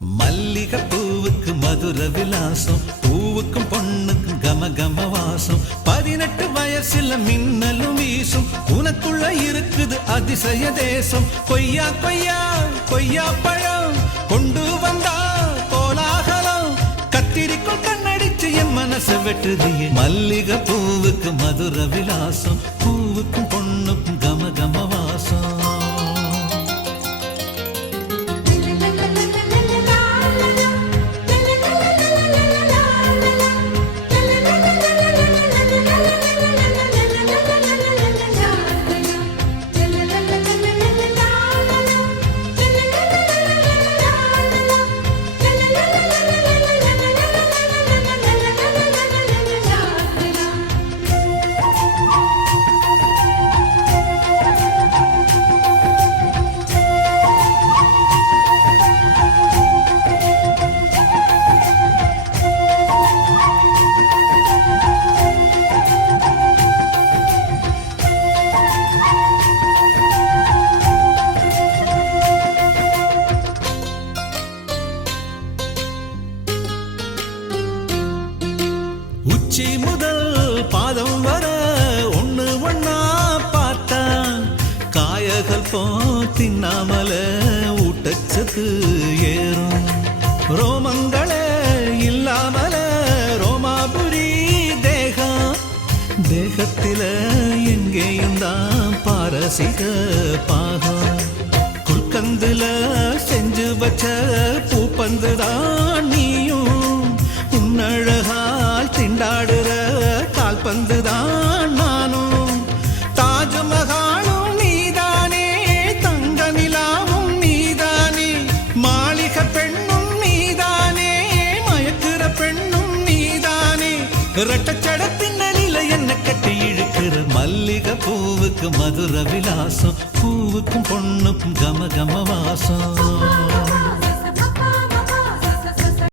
மல்லிகை பூவுக்கு மதுர விலாசம், பூவுக்கும் பொண்ணுக்கும் கம கம வாசம். 18 வயசுல மின்னலும் வீசும், உனக்குள்ள இருக்குது அதிசய தேசம். கொய்யா கொய்யா கொய்யா பழம் கொண்டு வந்தா கோலாகலம், கத்திரிக்குள் கண்ணடிச்சு என் மனசு வெட்டுதியே. மல்லிகை பூவுக்கு மதுர விலாசம், பூவுக்கும் பொண்ணுக்கும் கம கம வாசம். உச்சி முதல் பாதம் வர ஒண்ணு ஒண்ணா பார்த்தா, காயகள் போ தின்னாமல ஊட்டச்சத்து ஏறும். ரோமங்களே இல்லாமல ரோமாபுரி தேகம், தேகத்தில எங்கேயும் தான் பாரசீக பாகம். குல்கந்துல செஞ்சு வச்ச பூப்பந்துதான் நீயும், உன்னழகால் திண்டாடுற கால்பந்துதான் நானும். தாஜ்மஹாலும் நீதானே, தங்க நிலாவும் நீதானே, மாளிகை பெண்ணும் நீதானே, மயக்குற பெண்ணும் நீதானே. ரெட்டச்சட பின்னணியில என்ன கட்டி இழுக்கிற மல்லிகை பூவுக்கு மதுர விலாசம், பூவுக்கும் பொண்ணுக்கும் கம கம வாசம்.